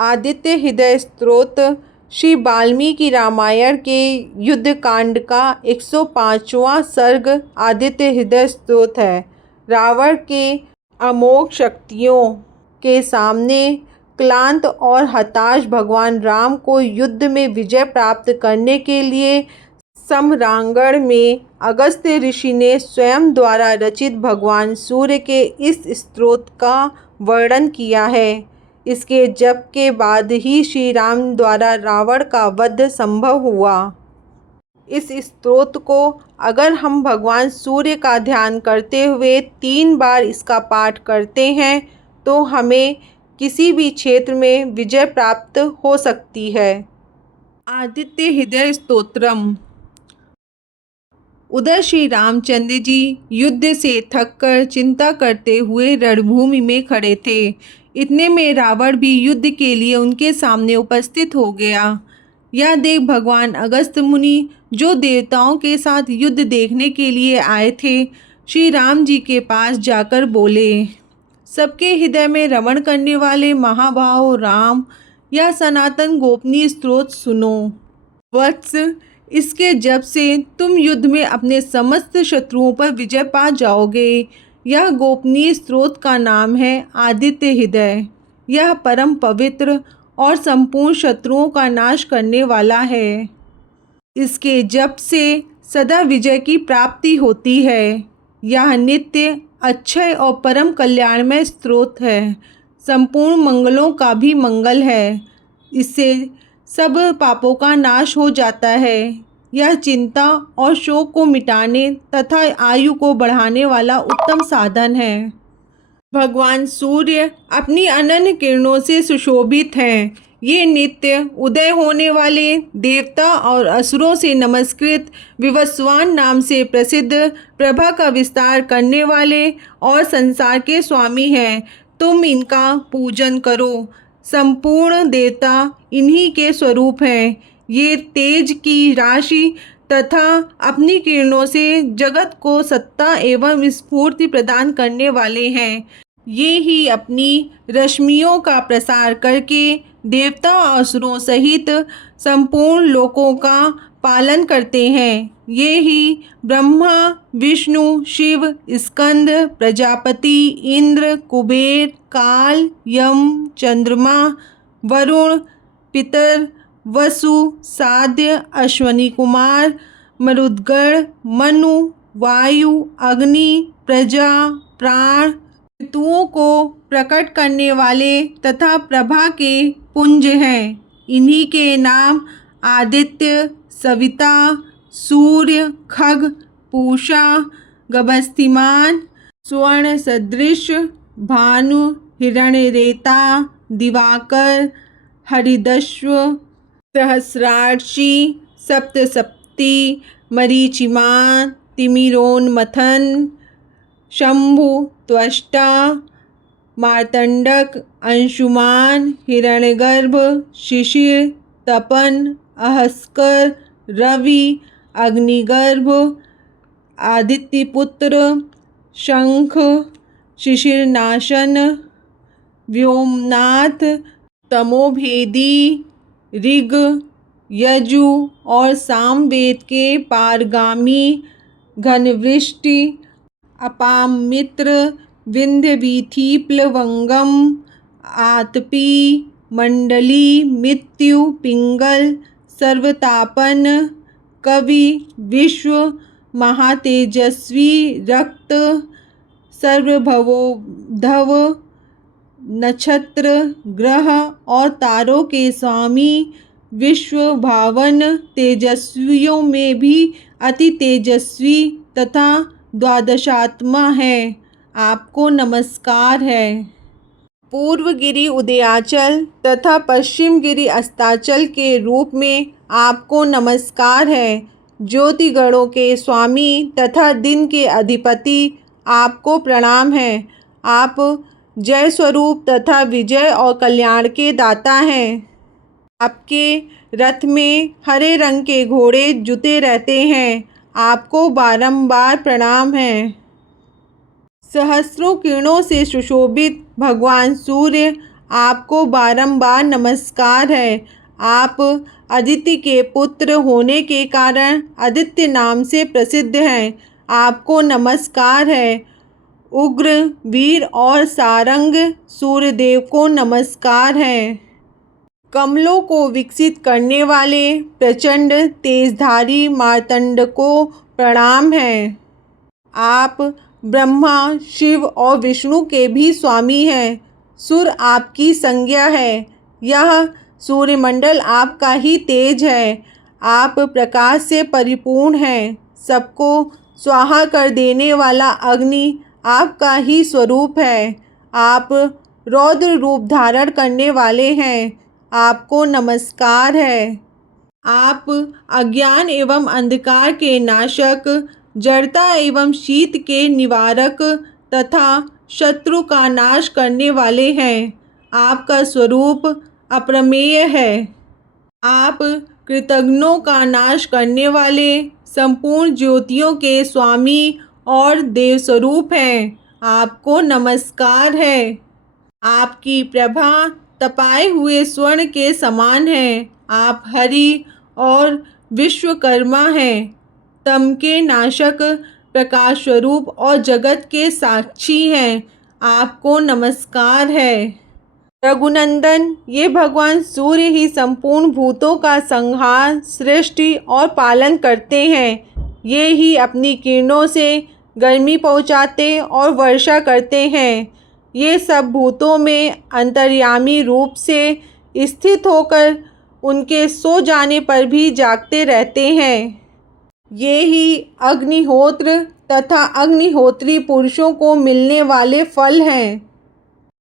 आदित्य हृदय स्तोत्र श्री वाल्मीकि रामायण के युद्ध कांड का 105वां सर्ग आदित्य हृदय स्तोत्र है। रावण के अमोघ शक्तियों के सामने क्लांत और हताश भगवान राम को युद्ध में विजय प्राप्त करने के लिए सम्रांगण में अगस्त्य ऋषि ने स्वयं द्वारा रचित भगवान सूर्य के इस स्तोत्र का वर्णन किया है। इसके जप के बाद ही श्री राम द्वारा रावण का वध संभव हुआ। इस स्तोत्र को अगर हम भगवान सूर्य का ध्यान करते हुए 3 बार इसका पाठ करते हैं तो हमें किसी भी क्षेत्र में विजय प्राप्त हो सकती है। आदित्य हृदय स्तोत्रम। उधर श्री रामचंद्र जी युद्ध से थककर चिंता करते हुए रणभूमि में खड़े थे। इतने में रावण भी युद्ध के लिए उनके सामने उपस्थित हो गया। यह देख भगवान अगस्त्य मुनि, जो देवताओं के साथ युद्ध देखने के लिए आए थे, श्री राम जी के पास जाकर बोले, सबके हृदय में रमण करने वाले महाभाव राम, यह सनातन गोपनीय स्तोत्र सुनो। वत्स, इसके जप से तुम युद्ध में अपने समस्त शत्रुओं पर विजय पा जाओगे। यह गोपनीय स्तोत्र का नाम है आदित्य हृदय। यह परम पवित्र और संपूर्ण शत्रुओं का नाश करने वाला है। इसके जप से सदा विजय की प्राप्ति होती है। यह नित्य, अक्षय और परम कल्याणमय स्तोत्र है। संपूर्ण मंगलों का भी मंगल है। इससे सब पापों का नाश हो जाता है। यह चिंता और शोक को मिटाने तथा आयु को बढ़ाने वाला उत्तम साधन है। भगवान सूर्य अपनी अनन्य किरणों से सुशोभित हैं। ये नित्य उदय होने वाले देवता और असुरों से नमस्कृत विवस्वान नाम से प्रसिद्ध प्रभा का विस्तार करने वाले और संसार के स्वामी हैं। तुम इनका पूजन करो। संपूर्ण देवता इन्हीं के स्वरूप हैं। ये तेज की राशि तथा अपनी किरणों से जगत को सत्ता एवं स्फूर्ति प्रदान करने वाले हैं। ये ही अपनी रश्मियों का प्रसार करके देवता और असुरों सहित संपूर्ण लोकों का पालन करते हैं। ये ही ब्रह्मा, विष्णु, शिव, स्कंद, प्रजापति, इंद्र, कुबेर, काल, यम, चंद्रमा, वरुण, पितर, वसु, साध्य, अश्वनी कुमार, मरुद्गण, मनु, वायु, अग्नि, प्रजा, प्राण, ऋतुओं को प्रकट करने वाले तथा प्रभा के पुंज हैं। इन्हीं के नाम आदित्य, सविता, सूर्य, खग, पूषा, गभस्तिमान, स्वर्ण सदृश, भानु, हिरण्यरेता, दिवाकर, हरिदश्व, सहस्रार्षि, सप्तसप्ती, मरीचिमान, तिमिरोन्मथन, शंभु, त्वष्टा, मार्तंडक, अंशुमान, हिरण्यगर्भ, शिशिर, तपन, अहस्कर, रवि, अग्निगर्भ, आदित्यपुत्र, शंख, शिशिरनाशन, व्योमनाथ, तमोभेदी, ऋग, यजु और सामवेद के पारगामी, घनवृष्टि, अपामित्र, विंध्यवीथि, प्लवंगम, आतपी, मंडली, मृत्यु, पिंगल, सर्वतापन, कवि, विश्व, महातेजस्वी, रक्त, सर्वभवोद्धव, नक्षत्र, ग्रह और तारों के स्वामी, विश्व भावन, तेजस्वियों में भी अति तेजस्वी तथा द्वादशात्मा है। आपको नमस्कार है। पूर्व गिरि उदयाचल तथा पश्चिम गिरि अस्ताचल के रूप में आपको नमस्कार है। ज्योतिगणों के स्वामी तथा दिन के अधिपति, आपको प्रणाम है। आप जय स्वरूप तथा विजय और कल्याण के दाता हैं। आपके रथ में हरे रंग के घोड़े जुते रहते हैं। आपको बारंबार प्रणाम है। सहस्रों किरणों से सुशोभित भगवान सूर्य आपको बारंबार नमस्कार है। आप आदित्य के पुत्र होने के कारण आदित्य नाम से प्रसिद्ध हैं। आपको नमस्कार है। उग्र वीर और सारंग सूर्यदेव को नमस्कार है। कमलों को विकसित करने वाले प्रचंड तेजधारी मार्तंड को प्रणाम है। आप ब्रह्मा शिव और विष्णु के भी स्वामी हैं। सुर आपकी संज्ञा है। यह सूर्यमंडल आपका ही तेज है। आप प्रकाश से परिपूर्ण हैं। सबको स्वाहा कर देने वाला अग्नि आपका ही स्वरूप है। आप रौद्र रूप धारण करने वाले हैं। आपको नमस्कार है। आप अज्ञान एवं अंधकार के नाशक, जड़ता एवं शीत के निवारक तथा शत्रु का नाश करने वाले हैं। आपका स्वरूप अप्रमेय है। आप कृतघ्नों का नाश करने वाले, संपूर्ण ज्योतियों के स्वामी और देवस्वरूप हैं। आपको नमस्कार है। आपकी प्रभा तपाए हुए स्वर्ण के समान है। आप हरि और विश्वकर्मा हैं। तम के नाशक, प्रकाश स्वरूप और जगत के साक्षी हैं। आपको नमस्कार है। रघुनंदन, ये भगवान सूर्य ही संपूर्ण भूतों का संहार, सृष्टि और पालन करते हैं। ये ही अपनी किरणों से गर्मी पहुँचाते और वर्षा करते हैं। ये सब भूतों में अंतर्यामी रूप से स्थित होकर उनके सो जाने पर भी जागते रहते हैं। ये ही अग्निहोत्र तथा अग्निहोत्री पुरुषों को मिलने वाले फल हैं।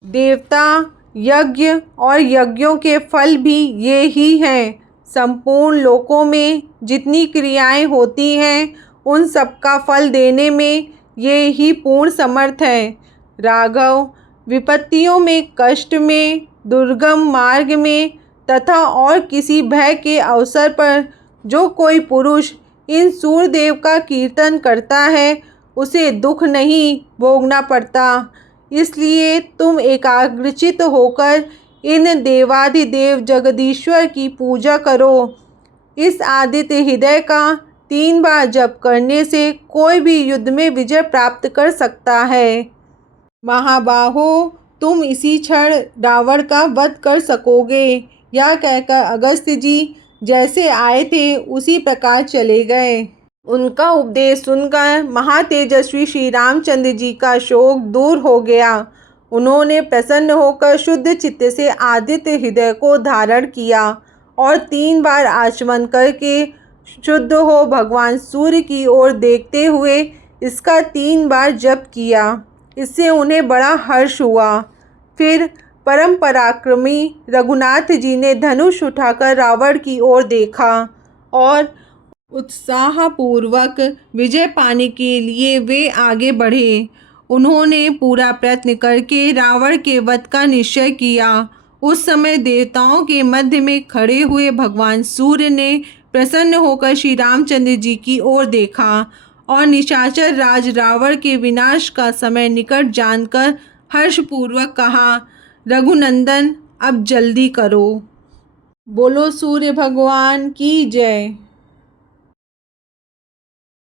देवता, यज्ञ और यज्ञों के फल भी ये ही हैं। संपूर्ण लोकों में जितनी क्रियाएं होती हैं, उन सब का फल देने में ये ही पूर्ण समर्थ है। राघव, विपत्तियों में, कष्ट में, दुर्गम मार्ग में तथा और किसी भय के अवसर पर जो कोई पुरुष इन सूर्यदेव का कीर्तन करता है, उसे दुख नहीं भोगना पड़ता। इसलिए तुम एकाग्रचित होकर इन देवाधिदेव जगदीश्वर की पूजा करो। इस आदित्य हृदय का 3 बार जप करने से कोई भी युद्ध में विजय प्राप्त कर सकता है। महाबाहो, तुम इसी क्षण रावण का वध कर सकोगे। यह कहकर अगस्त्य जी जैसे आए थे उसी प्रकार चले गए। उनका उपदेश सुनकर महातेजस्वी श्री रामचंद्र जी का शोक दूर हो गया। उन्होंने प्रसन्न होकर शुद्ध चित्त से आदित्य हृदय को धारण किया और 3 बार आचमन करके शुद्ध हो भगवान सूर्य की ओर देखते हुए इसका 3 बार जप किया। इससे उन्हें बड़ा हर्ष हुआ। फिर परम पराक्रमी रघुनाथ जी ने धनुष उठाकर रावण की ओर देखा और उत्साहपूर्वक विजय पाने के लिए वे आगे बढ़े। उन्होंने पूरा प्रयत्न करके रावण के वध का निश्चय किया। उस समय देवताओं के मध्य में खड़े हुए भगवान सूर्य ने प्रसन्न होकर श्री रामचंद्र जी की ओर देखा और निशाचर राज रावण के विनाश का समय निकट जानकर हर्षपूर्वक कहा, रघुनंदन, अब जल्दी करो। बोलो सूर्य भगवान की जय।